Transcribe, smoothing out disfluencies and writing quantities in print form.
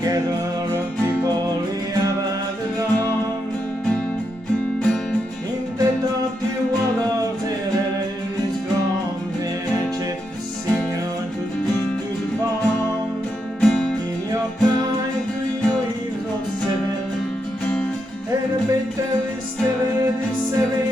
gathering of people we have along. In the dirty waters, there is ground, and check the singer to the pond. In your pine tree, your ears of seven, and a better is 77.